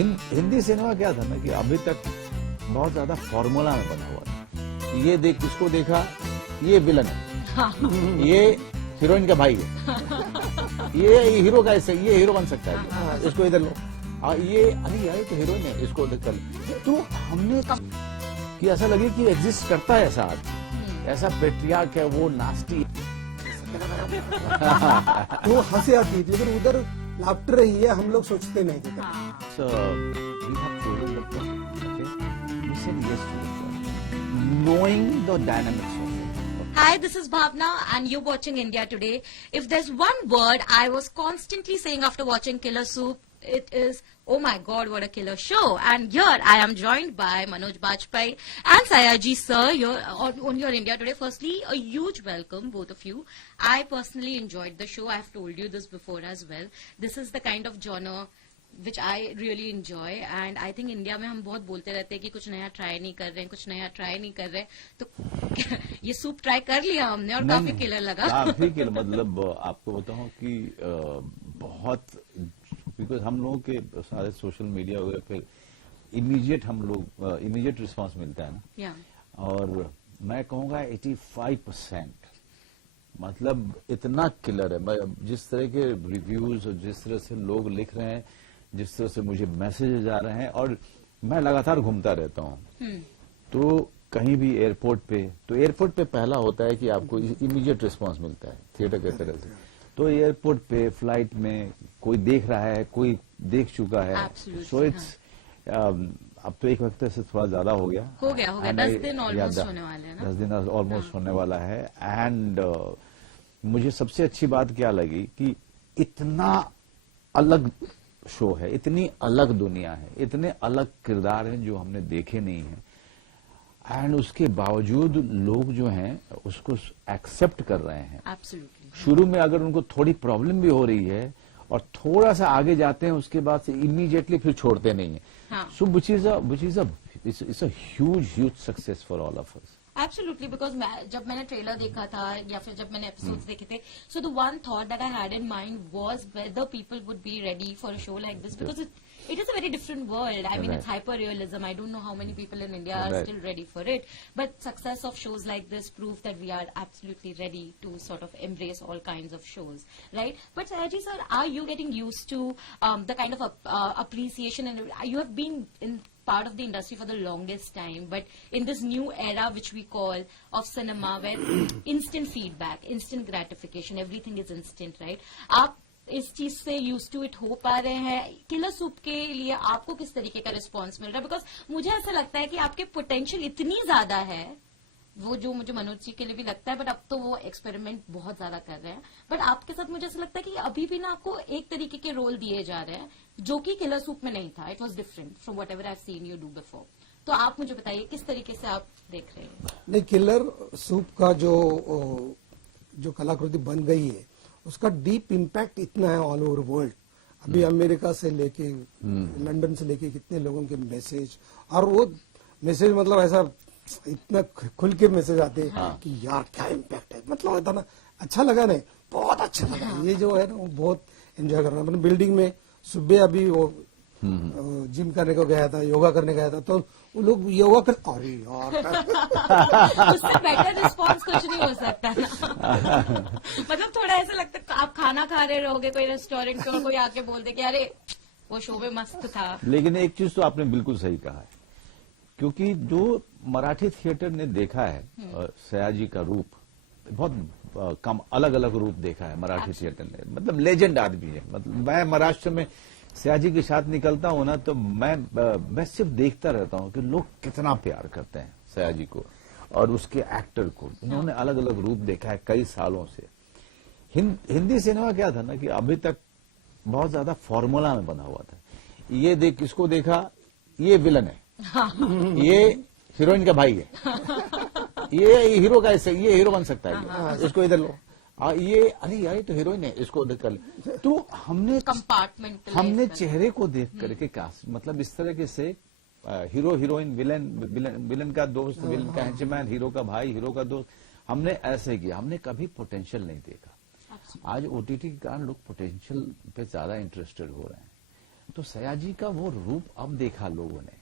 Hindi cinema क्या था ना कि अभी तक बहुत ज्यादा फॉर्मूला में बना हुआ था। ये देख इसको देखा, ये विलन है, ये हीरोइन का भाई है, ये हीरो का ऐसे, ये हीरो बन सकता है, इसको इधर लो, ये अरे यार तो हीरोइन है, इसको कर लो। तो हमने कि ऐसा लगे कि एग्जिस्ट करता है ऐसा आदमी, ऐसा पेट्रियार्क है, वो नास्टी वो हंसी आती थी, लेकिन उधर लाफ्टर रही है, हम लोग सोचते नहीं थे। So we have chosen the film, okay? We said yes to the film, knowing the dynamics of it. Hi, this is Bhavna and you're watching India Today. If there's one word I was constantly saying after watching Killer Soup, it is, oh my god, what a killer show. And here I am joined by Manoj Bajpayee and Sayaji sir here on your India Today. Firstly, a huge welcome, both of you. I personally enjoyed the show. I have told you this before as well. This is the kind of genre which I really enjoy, and I think India में हम बहुत बोलते रहते हैं कि कुछ नया try नहीं कर रहे हैं, कुछ नया ट्राई नहीं कर रहे हैं, तो ये सूप ट्राई कर लिया हमने और काफी किलर लगा। काफी किलर, मतलब आपको बताऊं कि बहुत, बिकॉज हम लोगों के सारे सोशल मीडिया वगैरह पे इमीडिएट रिस्पांस मिलता है ना, और मैं कहूंगा 85% मतलब इतना किलर है। जिस तरह के रिव्यूज और जिस तरह से लोग लिख रहे हैं, जिस तरह से मुझे मैसेजेस आ रहे हैं, और मैं लगातार घूमता रहता हूँ, तो कहीं भी एयरपोर्ट पे, तो एयरपोर्ट पे पहला होता है कि आपको इमीडिएट रिस्पांस मिलता है थिएटर के तरह से। तो एयरपोर्ट पे, फ्लाइट में कोई देख रहा है, कोई देख चुका है, सो इट्स अब तो एक वक्त से थोड़ा ज्यादा हो गया 10 दिन ऑलमोस्ट होने वाले हैं ना, 10 दिन ऑलमोस्ट होने वाला है। एंड मुझे सबसे अच्छी बात क्या लगी कि इतना अलग शो है, इतनी अलग दुनिया है, इतने अलग किरदार हैं जो हमने देखे नहीं हैं, एंड उसके बावजूद लोग जो हैं उसको एक्सेप्ट कर रहे हैं। Absolutely. शुरू में अगर उनको थोड़ी प्रॉब्लम भी हो रही है और थोड़ा सा आगे जाते हैं, उसके बाद से इमीडिएटली फिर छोड़ते नहीं है। So which is a huge success for all of us. Absolutely, because जब मैंने ट्रेलर देखा था या फिर जब मैंने एपिसोड्स देखे थे, so the one thought that I had in mind was whether people would be ready for a show like this, because it is a very different world. I mean, it's hyper realism. I don't know how many people in India are still ready for it, but success of shows like this prove that we are absolutely ready to sort of embrace all kinds of shows, right? But Sayaji sir, are you getting used to the kind of appreciation, and you have been in part of the industry for the longest time, but in this new era which we call of cinema, where instant feedback, instant gratification, everything is instant, right? आप इस चीज से use to it हो पा रहे हैं? Killer soup के लिए आपको किस तरीके का रिस्पॉन्स मिल रहा है? बिकॉज मुझे ऐसा लगता है कि आपके पोटेंशियल इतनी ज्यादा है, वो जो मुझे मनोज जी के लिए भी लगता है, बट अब तो वो एक्सपेरिमेंट बहुत ज्यादा कर रहे हैं, बट आपके साथ मुझे ऐसा लगता है कि अभी भी ना आपको एक तरीके के रोल दिए जा रहे हैं जो कि किलर सूप में नहीं था। It was different from what ever I seen you do before. तो आप मुझे बताइए किस तरीके से आप देख रहे हैं? नहीं, किलर सूप का जो कलाकृति बन गई है, उसका डीप इम्पैक्ट इतना है ऑल ओवर वर्ल्ड। अभी अमेरिका से लेके लंदन से लेके कितने लोगों के मैसेज, और वो मैसेज मतलब ऐसा इतना खुल के मैसेज आते हैं कि यार क्या इम्पैक्ट है, मतलब होता ना, अच्छा लगा नहीं, बहुत अच्छा लगा। ये जो है ना, वो बहुत एंजॉय कर रहा है। बिल्डिंग में सुबह अभी वो जिम करने को गया था, योगा करने गया था, तो वो लोग योगा कर, अरे यार उससे बेटर रिस्पॉन्स कुछ नहीं हो सकता ना। मतलब थोड़ा ऐसा लगता है आप खाना खा रहे रहोगे कोई रेस्टोरेंट पे और कोई आके बोल दे कि अरे वो शो में मस्त था। लेकिन एक चीज तो आपने बिल्कुल सही कहा है, क्योंकि जो मराठी थिएटर ने देखा है सयाजी का रूप, बहुत कम अलग अलग रूप देखा है मराठी थिएटर ने, मतलब लेजेंड आदमी है। मतलब मैं महाराष्ट्र में सयाजी के साथ निकलता हूं ना, तो मैं सिर्फ देखता रहता हूं कि लोग कितना प्यार करते हैं सयाजी को और उसके एक्टर को। उन्होंने अलग अलग रूप देखा है कई सालों से। हिंदी सिनेमा क्या था ना कि अभी तक बहुत ज्यादा फॉर्मूला में बना हुआ था। ये देख इसको देखा, ये विलन है, ये हीरोइन का भाई है, ये हीरो का ऐसे, ये हीरो बन सकता है, इसको इधर लो, ये अरे यार तो हीरोइन है, इसको उधर कर ले। तो कंपार्टमेंट हमने चेहरे को देख करके मतलब इस तरह से हीरो हीरोइन, विलन का दोस्त, विलन का हेंचमैन, हीरो का भाई, हीरो का दोस्त, हमने ऐसे किया। हमने कभी पोटेंशियल नहीं देखा। आज ओटीटी के कारण लोग पोटेंशियल पे ज्यादा इंटरेस्टेड हो रहे हैं। तो सयाजी का वो रूप अब देखा लोगों ने,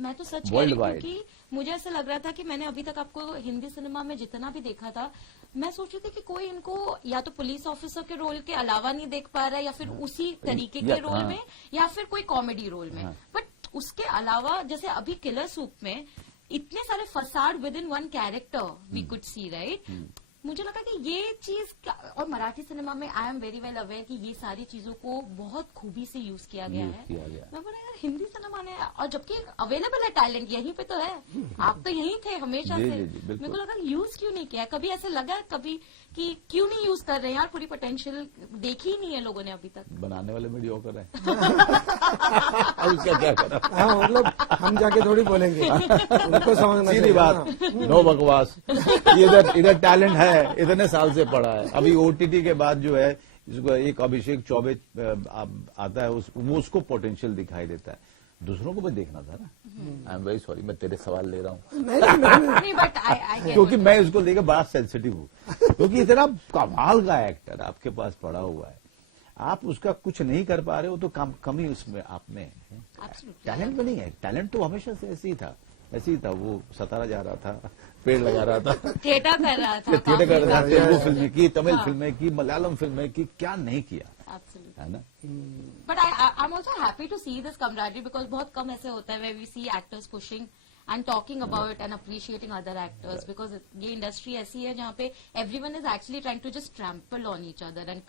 मैं तो सच कह रही हूँ, Worldwide. क्योंकि मुझे ऐसा लग रहा था कि मैंने अभी तक आपको हिंदी सिनेमा में जितना भी देखा था, मैं सोच रही थी कि कोई इनको या तो पुलिस ऑफिसर के रोल के अलावा नहीं देख पा रहा है, या फिर उसी तरीके के रोल हाँ। में, या फिर कोई कॉमेडी रोल में। बट उसके अलावा जैसे अभी किलर सूप में इतने सारे facade with in one character we could see, right? मुझे लगा कि ये चीज और मराठी सिनेमा में I am very well aware कि ये सारी चीजों को बहुत खूबी से यूज किया गया यूज है। किया गया। मैं बोला यार हिंदी सिनेमा ने, और जबकि अवेलेबल है टैलेंट, यहीं पे तो है, आप तो यहीं थे हमेशा जी, से। जी, जी, बिल्कुल। मेरे को लगा यूज क्यों नहीं किया, कभी ऐसे लगा कभी कि क्यों नहीं यूज कर रहे हैं यार, पूरी पोटेंशियल देखी ही नहीं है लोगों ने अभी तक। बनाने वाले मीडियोकर है। अब इसका क्या करा? हाँ, मतलब हम जाके थोड़ी बोलेंगे, उनको समझना सीधी चाहिए बात, ना। नो बकवास। इधर टैलेंट है, इतने साल से पड़ा है। अभी ओटीटी के बाद जो है, इसको एक अभिषेक चौबे आता है, वो उसको पोटेंशियल दिखाई देता है। दूसरों को भी देखना था ना। आई एम वेरी सॉरी, मैं तेरे सवाल ले रहा हूँ, नहीं, बट आई क्योंकि मैं इसको लेकर बड़ा सेंसिटिव हूँ, क्योंकि इतना कमाल का एक्टर आपके पास पड़ा हुआ है, आप उसका कुछ नहीं कर पा रहे हो, तो कमी उसमें आप में है। टैलेंट में नहीं है, टैलेंट तो हमेशा से ऐसे ही था। वो सतारा जा रहा था, पेड़ लगा रहा था, थिएटर कर रहा था, थिएटर कर रहा था, काफी तेलुगु फिल्में की, तमिल हाँ। फिल्में की, मलयालम फिल्में की, क्या नहीं किया, Absolutely. है ना? But I'm also happy to see this camaraderie because बहुत कम ऐसे होता है where we see actors pushing and talking about and appreciating other actors, because ये इंडस्ट्री ऐसी है जहाँ पे everyone is actually trying to just trample on each other and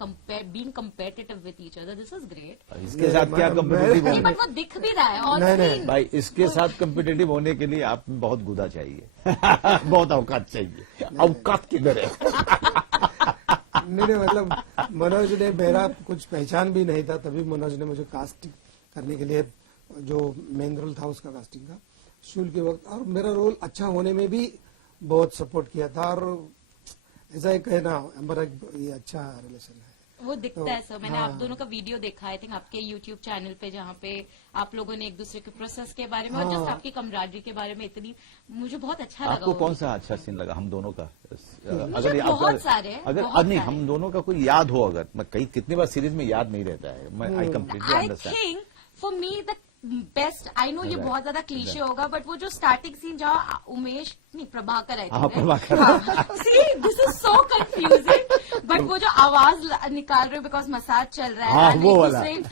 being competitive with each other. This is great. इसके साथ क्या competitive नहीं, होने? but वो दिख भी रहा है on नहीं, नहीं। screen. भाई, इसके साथ कम्पिटेटिव होने के लिए आप में बहुत गुदा चाहिए। बहुत औकात चाहिए। औकात किधर है? नहीं, मतलब मनोज ने, मेरा कुछ पहचान भी नहीं था, तभी मनोज ने मुझे कास्टिंग करने के लिए, जो मेन रोल था उसका कास्टिंग का शूल के वक्त, और मेरा रोल अच्छा होने में भी बहुत सपोर्ट किया था। और ऐसा ही कहना हमारा ये अच्छा रिलेशन है। वो दिखता है सर, मैंने हाँ। आप दोनों का वीडियो देखा आई थिंक आपके YouTube चैनल पे, जहाँ पे आप लोगों ने एक दूसरे के प्रोसेस के बारे में और जस्ट आपकी कमराडरी के बारे में इतनी, मुझे बहुत अच्छा लगा। आपको वो कौन video। सा अच्छा सीन लगा हम दोनों का? मुझे बहुत सारे हैं, अगर बहुत नहीं, सारे। हम दोनों का कोई याद हो, अगर मैं कितनी बार सीरीज में याद नहीं रहता है, मैं I completely I understand. think for me the best, I know ये Right. बहुत ज्यादा क्लीशे होगा, बट वो जो स्टार्टिंग सीन जहाँ उमेश नहीं प्रभाकर है, हाँ, Prabhakar. See this is so confusing, but वो जो आवाज निकाल रहे हो बिकॉज मसाज चल रहा है, हाँ, and वो एक वाला। दूसरे-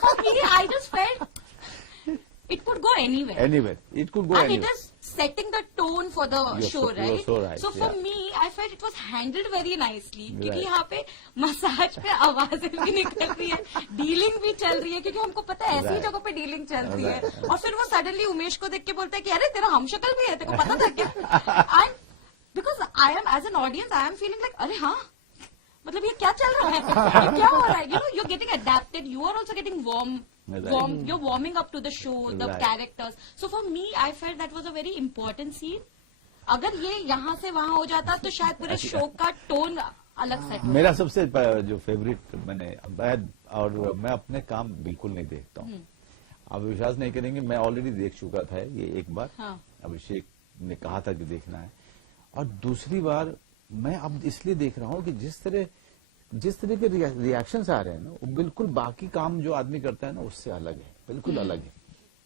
for me I just felt it could go anywhere. Anyway, it could go And it anywhere. is setting the tone for the You're show, so- you're right? so right, So for yeah. me, I felt it was handled very nicely. क्योंकि Right. यहाँ पे massage पे आवाजें भी निकल रही है, dealing भी चल रही है, क्योंकि हमको पता है ऐसी Right. जगह पे डीलिंग चलती है। Right. और फिर वो सडनली उमेश को देख के बोलता है कि अरे तेरा हमशक्ल भी है, तेरे को पता था क्या? And because I am as an audience, I am feeling like अरे हाँ, मतलब ये क्या चल रहा है, ये क्या हो रहा है? You're getting adapted. You are also getting Right. you're warming up to the show, the Right. characters. So for me, I felt that was a very important scene. अगर ये यहाँ से वहाँ हो जाता तो शायद पूरे शो का टोन अलग सेट हो। मेरा सबसे जो फेवरेट, और मैं अपने काम बिल्कुल नहीं देखता हूँ, आप विश्वास नहीं करेंगे, मैं ऑलरेडी देख चुका था ये एक बार। हाँ। अभिषेक ने कहा था कि देखना है, और दूसरी बार मैं अब इसलिए देख रहा हूँ कि जिस तरह के रिएक्शंस आ रहे हैं ना, वो बिल्कुल बाकी काम जो आदमी करता है ना उससे अलग है, बिल्कुल अलग है।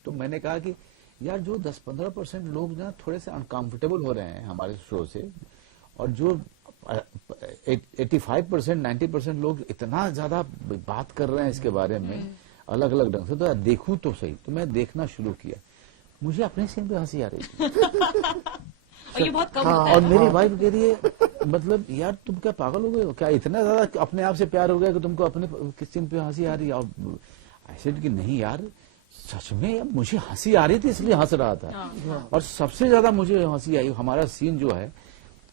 तो मैंने कहा कि यार जो 10-15% लोग ना थोड़े से अनकंफर्टेबल हो रहे हैं हमारे शो से, और जो 85% 90% लोग इतना ज्यादा बात कर रहे हैं इसके बारे में अलग अलग ढंग से, तो यार देखूं तो सही। तो मैं देखना शुरू किया, मुझे अपने सीन पे हंसी आ रही थी। और ये बहुत कम हाँ, होता और है। मेरी वाइफ कह रही है, मतलब यार तुम क्या पागल हो गए हो क्या, इतना ज्यादा अपने आप से प्यार हो गया कि तुमको अपने किस सीन पे हंसी आ रही है? और ऐसे कि नहीं यार, सच में मुझे हंसी आ रही थी इसलिए हंस रहा था। और सबसे ज्यादा मुझे हंसी आई, हमारा सीन जो है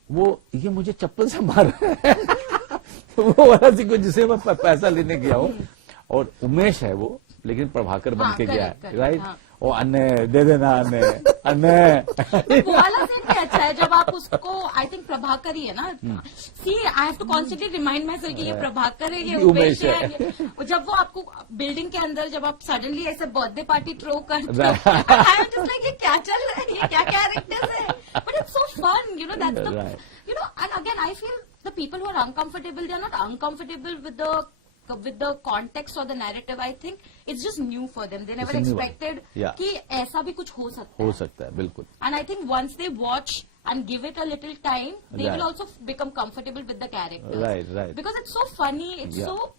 वो, ये मुझे चप्पल से मार रहा है। वो वाला सीन जिसे मैं पैसा लेने गया हूँ, और उमेश है वो, लेकिन प्रभाकर बन हाँ, के गया correct, है, correct, राइट? हाँ। ओ अन्य दे देना, अन्य वो वाला सीन भी अच्छा है जब आप उसको, आई थिंक प्रभाकर ही है ना, see I have to constantly remind myself कि ये प्रभाकर है, ये उमेश है। और जब वो आपको बिल्डिंग के अंदर, जब आप सडनली ऐसे बर्थडे पार्टी थ्रो करते हो, आई एम जस्ट लाइक ये क्या चल रहा है, ये क्या कैरेक्टर्स है, but it's so fun, that's the, Right. And again I feel the people who are uncomfortable, they are not uncomfortable with the with the context or the narrative, I think it's just new for them. They never It's a new one. expected Yeah. कि ऐसा भी कुछ हो सकता हो है. सकता है, बिल्कुल. And I think once they watch and give it a little time, they Right. will also become comfortable with the characters. Right. Because it's so funny, it's Yeah. so,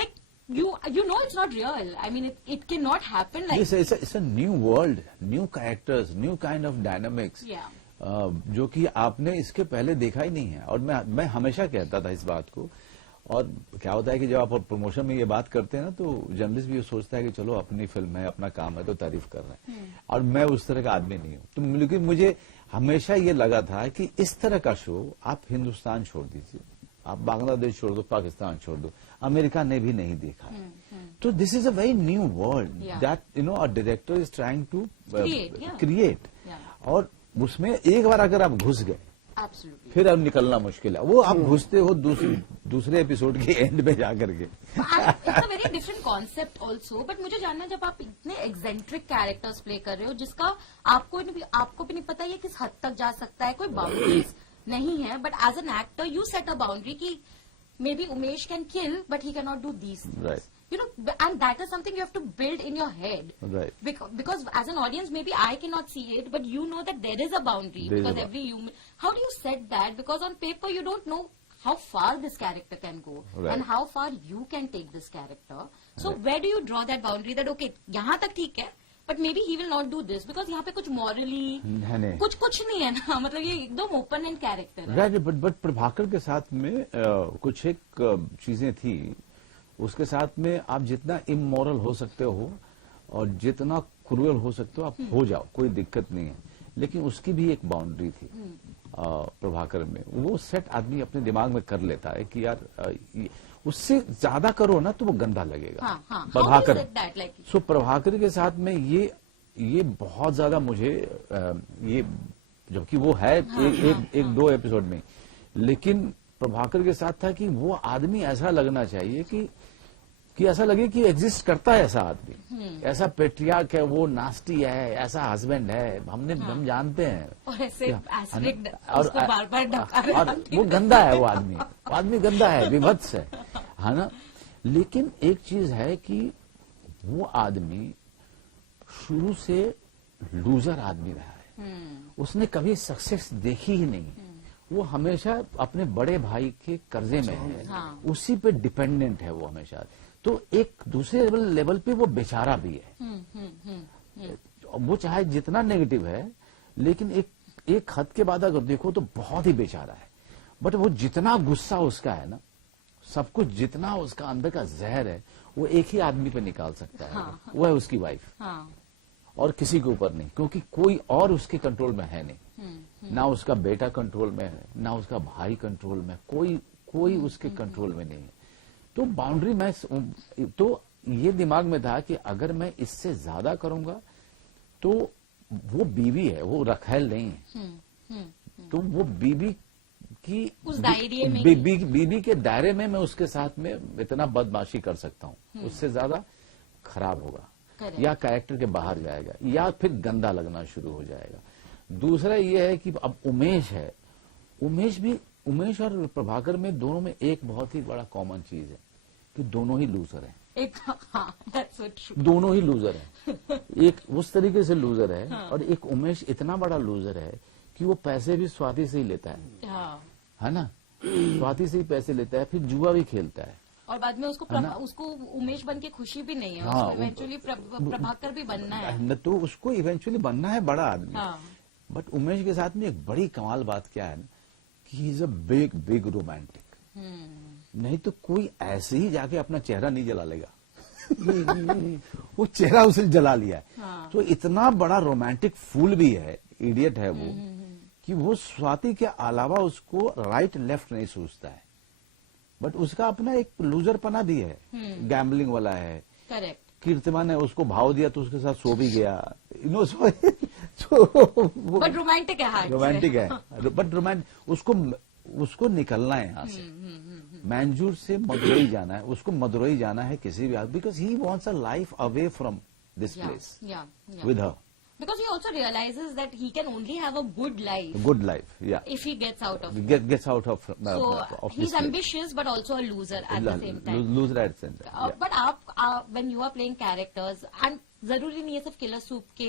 like, you know it's not real. I mean, it cannot happen like It's a new world, new characters, new kind of dynamics. Yeah. जो कि आपने इसके पहले देखा ही नहीं है. और मैं हमेशा कहता था इस बात को. और क्या होता है कि जब आप प्रमोशन में ये बात करते हैं ना, तो जर्नलिस्ट भी ये सोचता है कि चलो अपनी फिल्म है, अपना काम है, तो तारीफ कर रहे हैं. और मैं उस तरह का आदमी नहीं हूं. तो लेकिन मुझे हमेशा ये लगा था कि इस तरह का शो आप हिंदुस्तान छोड़ दीजिए, आप बांग्लादेश छोड़ दो, पाकिस्तान छोड़ दो, अमेरिका ने भी नहीं देखा है. तो this is a very new world Yeah. That a director is trying to Yeah. Create. Yeah. और उसमें एक बार अगर आप घुस गए, absolutely. फिर अब निकलना मुश्किल है. वो आप घुसते हो दूसरे एपिसोड के एंड में जाकर के. And it's a very different concept also. But मुझे जानना, जब आप इतने eccentric characters play कर रहे हो, जिसका आपको भी नहीं पता ये किस हद तक जा सकता है, कोई बाउंड्रीज नहीं है. But as an actor you set a boundary कि maybe Umesh can kill but he can not do these. Right. You know, and that is something you have to build in your head. Right. Because as an audience, maybe I cannot see it, but you know that there is a boundary. There is Because a every human, how do you set that? Because on paper, you don't know how far this character can go Right. and how far you can take this character. So where do you draw that boundary that okay, यहाँ तक ठीक है, but maybe he will not do this because यहाँ पे कुछ morally नहीं. कुछ नहीं है ना. मतलब ये एकदम open end character है. राइट. बट प्रभाकर के साथ में कुछ एक चीजें थी. उसके साथ में आप जितना इमोरल हो सकते हो और जितना क्रूअल हो सकते हो, आप हो जाओ, कोई दिक्कत नहीं है. लेकिन उसकी भी एक बाउंड्री थी प्रभाकर में. वो सेट आदमी अपने दिमाग में कर लेता है कि यार उससे ज्यादा करो ना तो वो गंदा लगेगा. हाँ. How do you Prabhakar set that? Like, सो प्रभाकर के साथ में ये बहुत ज्यादा मुझे ये जबकि वो है एक दो एपिसोड में, लेकिन प्रभाकर के साथ था कि वो आदमी ऐसा लगना चाहिए कि ऐसा लगे कि एग्जिस्ट करता है ऐसा आदमी. ऐसा पेट्रियार्क है, वो नास्टी है, ऐसा हस्बैंड है, हम जानते हैं. और ऐसे acidic और उसको बार-बार डका और वो गंदा है, वो आदमी गंदा है, विभत्स है ना. लेकिन एक चीज है कि वो आदमी शुरू से लूजर आदमी रहा है. उसने कभी सक्सेस देखी ही नहीं. वो हमेशा अपने बड़े भाई के कर्जे में है. हाँ. उसी पे डिपेंडेंट है वो हमेशा. तो एक दूसरे लेवल पे वो बेचारा भी है. वो चाहे जितना नेगेटिव है, लेकिन एक हद के बाद अगर देखो तो बहुत ही बेचारा है. बट वो जितना गुस्सा उसका है ना, सब कुछ जितना उसका अंदर का जहर है, वो एक ही आदमी पे निकाल सकता है. हाँ. वो है उसकी वाइफ. हाँ. और किसी के ऊपर नहीं, क्योंकि कोई और उसके कंट्रोल में है नहीं. ना उसका बेटा कंट्रोल में है, ना उसका भाई कंट्रोल में, कोई उसके कंट्रोल में नहीं है. तो बाउंड्री मैं तो ये दिमाग में था कि अगर मैं इससे ज्यादा करूंगा तो वो बीवी है, वो रखेल नहीं है. तो वो बीवी की उस दायरे में बीवी के दायरे में मैं उसके साथ में इतना बदमाशी कर सकता हूं. उससे ज्यादा खराब होगा. Correct. या कैरेक्टर के बाहर जाएगा, या फिर गंदा लगना शुरू हो जाएगा. दूसरा ये है कि अब उमेश है. उमेश और प्रभाकर में दोनों में एक बहुत ही बड़ा कॉमन चीज है कि दोनों ही लूजर हैं. that's so true. दोनों ही लूजर हैं. एक उस तरीके से लूजर है. हाँ. और एक उमेश इतना बड़ा लूजर है कि वो पैसे भी स्वाति से ही लेता है. हाँ. है ना. स्वाति से ही पैसे लेता है, फिर जुआ भी खेलता है. और बाद में उसको उमेश बन के खुशी भी नहीं है. हाँ, उसको इवेंचुअली प्रभाकर भी बनना है. न तो उसको इवेंचुअली बनना है बड़ा आदमी. हाँ. बट उमेश के साथ में एक बड़ी कमाल बात क्या है ना, कि he is a big romantic. नहीं तो कोई ऐसे ही जाके अपना चेहरा नहीं जला लेगा. वो चेहरा उसने जला लिया है. हाँ. तो इतना बड़ा रोमांटिक फूल भी है, इडियट है वो, कि वो स्वाति के अलावा उसको राइट लेफ्ट नहीं सोचता है. बट उसका अपना एक लूजरपना भी है. गैम्बलिंग वाला है. करेक्ट. कीर्तिमान है, उसको भाव दिया तो उसके साथ सो भी गया. बट रोमांटिक है. हार्ट रोमांटिक है. बट उसको निकलना है यहाँ से. मैंजूर से मदुरई जाना है. उसको मदुरई जाना है किसी भी, because he wants a life away from this place with her. Because he also realizes that he can only have a good life Good life, yeah. if he gets out of it. Gets out of So of he's this ambitious but also a loser at the same time. Loser at the same time. Yeah. But आप when you are playing characters and जरूरी नहीं है सिर्फ killer soup के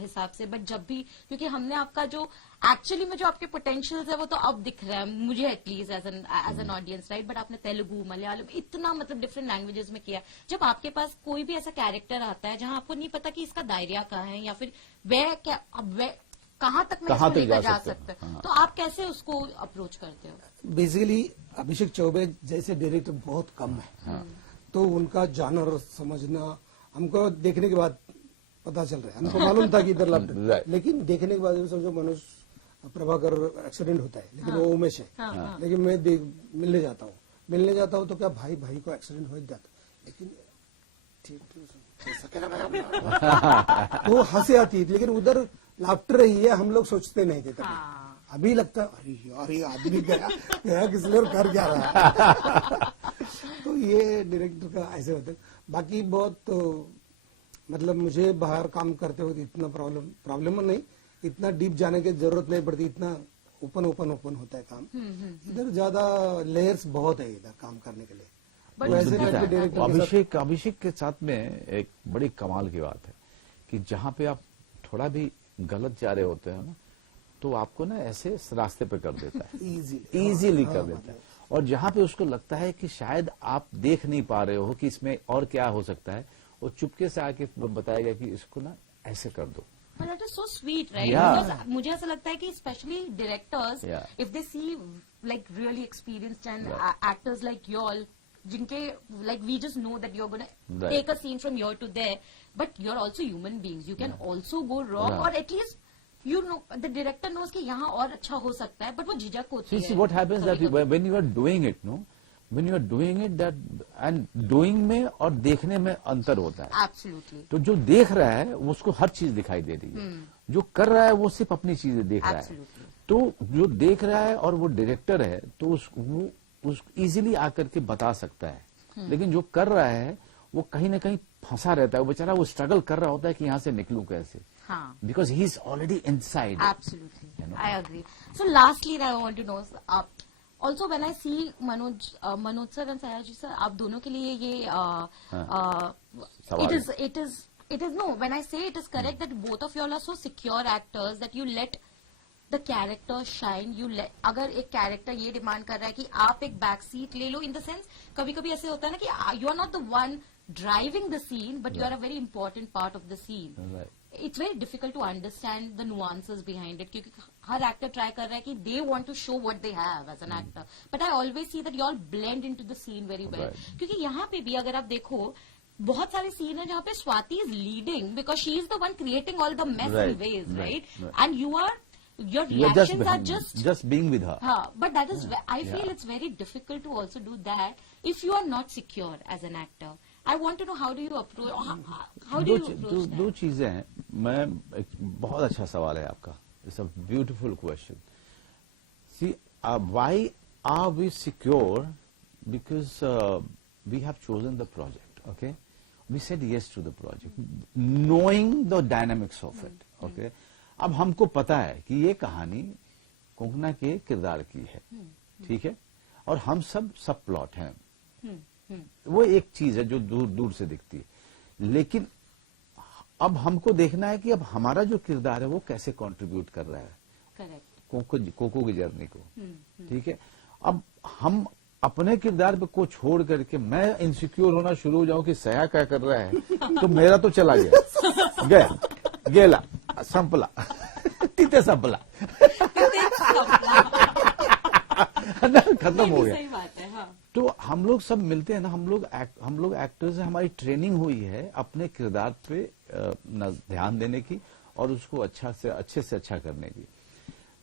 हिसाब से, but जब भी, क्योंकि हमने आपका जो एक्चुअली में जो आपके पोटेंशियल्स है वो तो अब दिख रहा है मुझे at least as an audience, right? But आपने तेलुगु, मलयालम, इतना मतलब डिफरेंट लैंग्वेजेस में किया. जब आपके पास कोई भी ऐसा कैरेक्टर आता है जहां आपको नहीं पता कि इसका दायरा कहाँ है या फिर वह क्या अब वह कहाँ तक मैं कहाँ इसको तक लेकर जा जा सकते सकता हैं. है, तो आप कैसे उसको अप्रोच करते हो? बेसिकली अभिषेक चौबे जैसे डायरेक्टर बहुत कम है, तो उनका जानर समझना हमको देखने के बाद पता चल रहा है. हमको मालूम था कि इधर Right. लेकिन देखने के बाद समझो मनोज प्रभाकर एक्सीडेंट होता है, लेकिन वो उमेश है. लेकिन मैं मिलने जाता हूँ तो क्या भाई को एक्सीडेंट हो जाता, लेकिन तो हंसी आती है, लेकिन उधर लाफ्टर ही है, हम लोग सोचते नहीं थे तभी. अभी लगता है अरे यार ये आदमी गया किस लिए और कर क्या रहा है. तो ये डायरेक्टर का ऐसे होता है. बाकी बहुत मतलब मुझे बाहर काम करते हुए इतना प्रॉब्लम नहीं, इतना डीप जाने की जरूरत नहीं पड़ती, इतना ओपन होता है काम. इधर ज्यादा लेयर्स बहुत है इधर काम करने के लिए. तो ऐसे करके डायरेक्टर के साथ अभिषेक के साथ में एक बड़ी कमाल की बात है कि जहाँ पे आप थोड़ा भी गलत जा रहे होते हैं ना, तो आपको ना ऐसे रास्ते पे कर देता है, इजीली कर देता है. और जहाँ पे उसको लगता है कि शायद आप देख नहीं पा रहे हो कि इसमें और क्या हो सकता है, वो चुपके से आके बताएगा कि इसको ना ऐसे कर दो. That is so sweet, right? Yeah. Because मुझे ऐसा लगता है कि especially directors, Yeah. if they see like really experienced and Right. actors like y'all, जिनके like we just know that you're gonna Right. take a scene from here to there, but you're also human beings. You can also go wrong, Yeah. or at least you know the director knows कि यहाँ और अच्छा हो सकता है, but वो झिझक होती है. See what happens that कभी-कभी. when you are doing it, no, when you are doing it, that and doing में और देखने में अंतर होता है. Absolutely. तो जो देख रहा है उसको हर चीज दिखाई दे रही है, जो कर रहा है वो सिर्फ अपनी चीजें देख रहा है. Absolutely. तो जो देख रहा है और वो डायरेक्टर है तो वो इजीली आकर के बता सकता है. लेकिन जो कर रहा है वो कहीं ना कहीं फंसा रहता है, वो बेचारा वो स्ट्रगल कर रहा होता है कि यहाँ से निकलूं कैसे, हाँ. Because he is already inside. Absolutely. You know. I agree. So lastly, I want to know, also when I see Manoj sir and Sayaji sir, आप दोनों के लिए ये सवाल it is no, when I say it is correct that both of you all are so secure actors that you let the character shine. You let, अगर एक character ये demand कर रहा है कि आप एक बैक सीट ले लो, इन द सेंस कभी कभी ऐसे होता है ना कि you are not the one driving the scene but you are a very important part of the scene. Right. It's very difficult to understand the nuances behind it क्योंकि हर actor try कर रहा है कि they want to show what they have as an actor, but I always see that you all blend into the scene very well. Right. क्योंकि यहाँ पे भी अगर आप देखो बहुत सारे सीन है जहाँ पे Swati is leading because she is the one creating all the mess Right. in ways, Right. right? And your You're reactions are just being with her. but that is I feel Yeah. it's very difficult to also do that if you are not secure as an actor. I want to know how do you approach how do you approach that? दो चीजें हैं. मैं बहुत अच्छा सवाल है आपका. It's a beautiful question. See why are we secure? Because we have chosen the project. Okay, we said yes to the project knowing the dynamics of it. Okay, अब हमको पता है कि ये कहानी कोंकणा के किरदार की है, ठीक है, और हम सब प्लॉट हैं. वो एक चीज है जो दूर दूर से दिखती है, लेकिन अब हमको देखना है कि अब हमारा जो किरदार है वो कैसे कंट्रीब्यूट कर रहा है Correct. कोको की जर्नी को. ठीक है, अब हम अपने किरदार पे को छोड़ करके मैं इनसिक्योर होना शुरू हो जाऊं कि सया क्या कर रहा है तो मेरा तो चला गया गेला संपला तिथे संपला खत्म हो गया. सही बात है. हाँ. तो हम लोग सब मिलते हैं ना, हम लोग एक्टर्स हैं, हमारी ट्रेनिंग हुई है अपने किरदार पे ध्यान देने की और उसको अच्छे से अच्छा करने की.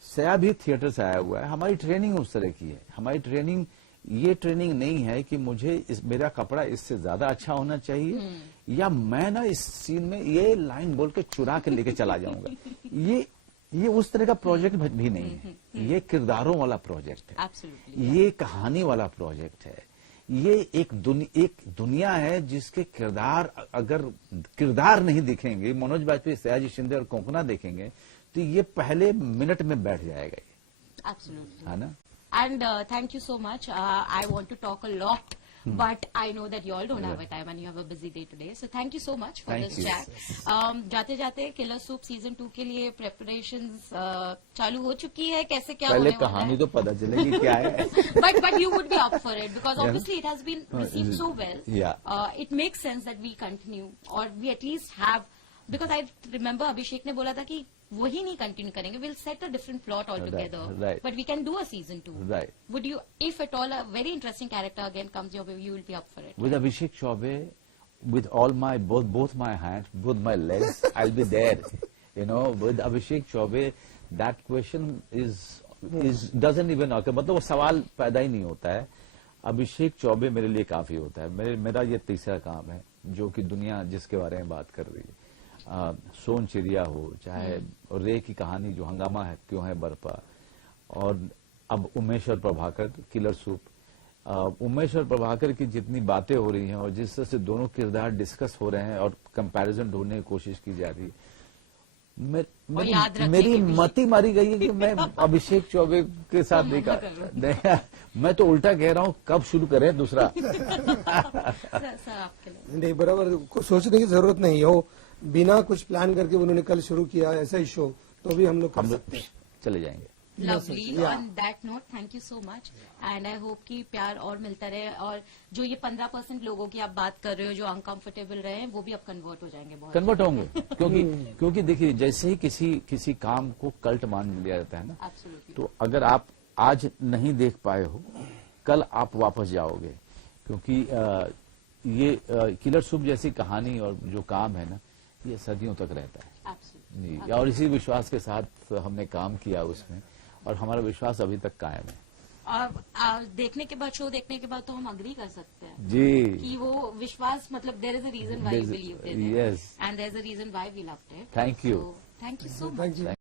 सया भी थिएटर से आया हुआ है, हमारी ट्रेनिंग उस तरह की है. हमारी ट्रेनिंग ये ट्रेनिंग नहीं है कि मुझे मेरा कपड़ा इससे ज्यादा अच्छा होना चाहिए या मैं ना इस सीन में ये लाइन बोल के चुरा के लेके चला जाऊंगा. ये उस तरह का प्रोजेक्ट भी नहीं है. ये किरदारों वाला प्रोजेक्ट है. Absolutely. ये कहानी वाला प्रोजेक्ट है. ये एक दुनिया है जिसके किरदार, अगर किरदार नहीं दिखेंगे, मनोज बाजपेयी, सयाजी शिंदे और कोंकणा देखेंगे तो ये पहले मिनट में बैठ जाएगा ये, Absolutely. है ना? And thank you so much. I want to talk a lot, but I know that you all don't have a time and you have a busy day today. So thank you so much for Thank this you. chat. जाते जाते killer soup season 2 के लिए preparations चालू हो चुकी है, कैसे क्या पहले होने वाला कहानी है? तो पता चलेगी क्या है। but you would be up for it because Yeah. obviously it has been received so well. Yeah. It makes sense that we continue or we at least have, because I remember अभिषेक ने बोला था कि वही नहीं continue करेंगे, we'll set a different plot altogether, right. but we can do a season 2. Right. Would you, if at all a very interesting character again comes your way, you will be up for it? With Abhishek Chaubey, with all my both my hands, both my legs, I'll be there. You know, with Abhishek Chaubey, that question is doesn't even occur. मतलब वो सवाल पैदा ही नहीं होता है। अभिषेक चौबे मेरे लिए काफी होता है। मेरा ये तीसरा काम है जो कि दुनिया जिसके बारे में बात कर रही है। सोन चिड़िया हो, चाहे रे की कहानी जो हंगामा है क्यों है बरपा, और अब उमेश और प्रभाकर किलर सूप। उमेश और प्रभाकर की जितनी बातें हो रही हैं और जिस तरह से दोनों किरदार डिस्कस हो रहे हैं और कंपैरिजन ढूंढने की कोशिश की जा रही है, मेरी मती मारी गई है कि मैं अभिषेक चौबे के साथ नहीं, मैं तो उल्टा कह रहा हूँ कब शुरू करें दूसरा। सर आपके लिए नहीं, बराबर सोचने की जरूरत नहीं हो, बिना कुछ प्लान करके उन्होंने कल शुरू किया ऐसा ही शो, तो भी हम लोग कर सकते हैं। चले जाएंगे। Lovely. Yeah. On that note thank you so much and I hope कि प्यार और मिलता रहे, और जो ये 15% लोगों की आप बात कर रहे हो जो अनकंफर्टेबल रहे हैं वो भी अब कन्वर्ट हो जाएंगे बहुत। कन्वर्ट होंगे क्योंकि देखिए जैसे ही किसी काम को कल्ट मान लिया जाता है ना, Absolutely. तो अगर आप आज नहीं देख पाए हो, कल आप वापस जाओगे, क्योंकि ये किलर सूप जैसी कहानी और जो काम है ना, ये सदियों तक रहता है। Absolutely. जी, और इसी विश्वास के साथ हमने काम किया उसमें, और हमारा विश्वास अभी तक कायम है। देखने के बाद, शो देखने के बाद तो हम अग्री कर सकते हैं जी, कि वो विश्वास, मतलब there is a reason why you believe in it, Yes. And there is a reason why we loved it. Thank you. Thank you so much. Thank you.